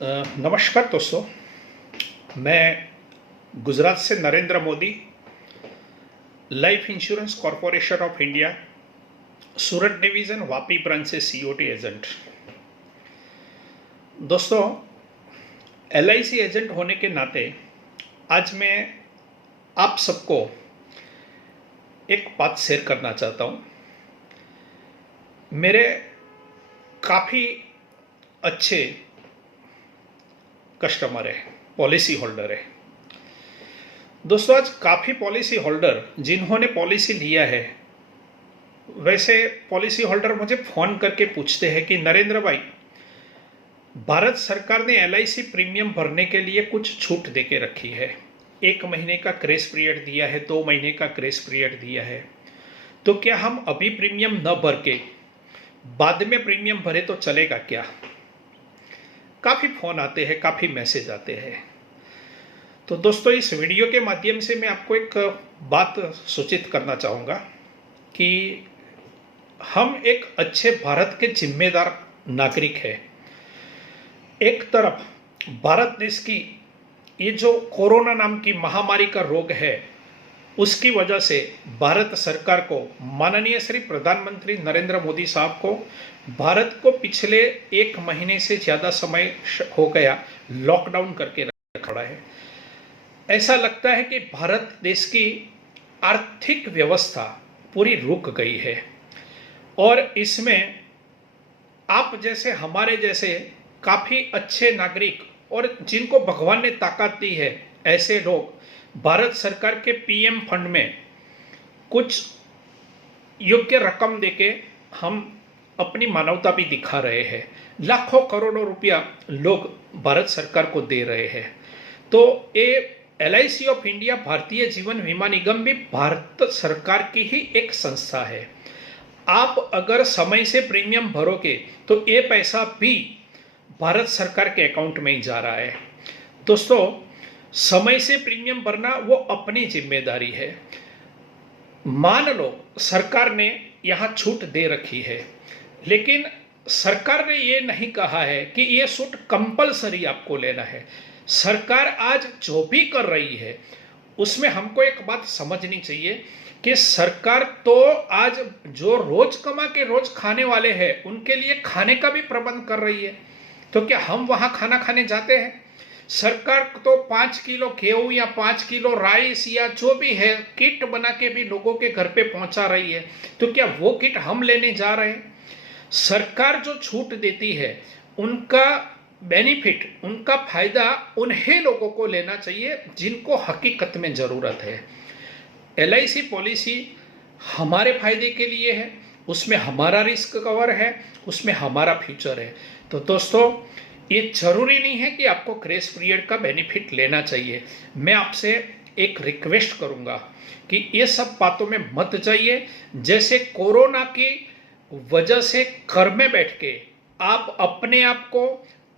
नमस्कार दोस्तों, मैं गुजरात से Narendra Modi, life insurance corporation of India, Surat division Vapi branch से सीओटी एजेंट। दोस्तों, एलआईसी एजेंट होने के नाते आज मैं आप सबको एक बात शेयर करना चाहता हूँ। मेरे काफ़ी अच्छे कस्टमर है, पॉलिसी होल्डर है। दोस्तों, आज काफ़ी पॉलिसी होल्डर जिन्होंने पॉलिसी लिया है, वैसे पॉलिसी होल्डर मुझे फ़ोन करके पूछते हैं कि नरेंद्र भाई, भारत सरकार ने एलआईसी प्रीमियम भरने के लिए कुछ छूट दे के रखी है। 1 महीने का ग्रेस पीरियड दिया है, 2 महीने का ग्रेस पीरियड दिया है, तो क्या हम अभी प्रीमियम न भर के बाद में प्रीमियम भरे तो चलेगा क्या? काफ़ी फ़ोन आते हैं, काफ़ी मैसेज आते हैं। तो दोस्तों, इस वीडियो के माध्यम से मैं आपको एक बात सूचित करना चाहूँगा कि हम एक अच्छे भारत के जिम्मेदार नागरिक हैं। एक तरफ भारत देश की ये जो कोरोना नाम की महामारी का रोग है, उसकी वजह से भारत सरकार को, माननीय श्री प्रधानमंत्री नरेंद्र मोदी साहब को, भारत को पिछले 1 महीने से ज़्यादा समय हो गया लॉकडाउन करके रखा है। ऐसा लगता है कि भारत देश की आर्थिक व्यवस्था पूरी रुक गई है और इसमें आप जैसे, हमारे जैसे काफ़ी अच्छे नागरिक और जिनको भगवान ने ताकत दी है, ऐसे लोग भारत सरकार के पीएम फंड में कुछ योग्य रकम देके हम अपनी मानवता भी दिखा रहे हैं। लाखों करोड़ों रुपया लोग भारत सरकार को दे रहे हैं। तो ये LIC of India, Bharatiya Jeevan बीमा निगम, भी भारत सरकार की ही एक संस्था है। आप अगर समय से प्रीमियम भरोगे तो ये पैसा भी भारत सरकार के अकाउंट में ही जा रहा है। दोस्तों, समय से प्रीमियम भरना वो अपनी जिम्मेदारी है। मान लो सरकार ने यहाँ छूट दे रखी है, लेकिन सरकार ने ये नहीं कहा है कि ये छूट कंपलसरी आपको लेना है। सरकार आज जो भी कर रही है उसमें हमको एक बात समझनी चाहिए कि सरकार तो आज जो रोज कमा के रोज खाने वाले हैं, उनके लिए खाने का भी प्रबंध कर रही है। तो क्या हम वहाँ खाना खाने जाते हैं? सरकार तो 5 किलो गेहूँ या 5 किलो राइस या जो भी है किट बना के भी लोगों के घर पे पहुंचा रही है। तो क्या वो किट हम लेने जा रहे हैं? सरकार जो छूट देती है, उनका बेनिफिट, उनका फायदा उन्हें लोगों को लेना चाहिए जिनको हकीकत में ज़रूरत है। एलआईसी पॉलिसी हमारे फायदे के लिए है, उसमें हमारा रिस्क कवर है, उसमें हमारा फ्यूचर है। तो दोस्तों, ये जरूरी नहीं है कि आपको ग्रेस पीरियड का बेनिफिट लेना चाहिए। मैं आपसे एक रिक्वेस्ट करूंगा कि ये सब बातों में मत जाइए। जैसे कोरोना की वजह से घर में बैठ के आप अपने आप को,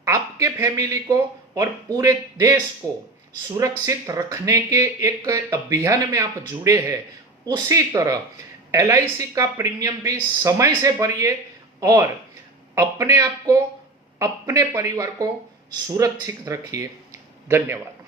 आपके फैमिली को और पूरे देश को सुरक्षित रखने के एक अभियान में आप जुड़े हैं, उसी तरह एलआईसी का प्रीमियम भी समय से भरिए और अपने आप को, अपने परिवार को सुरक्षित रखिए। धन्यवाद।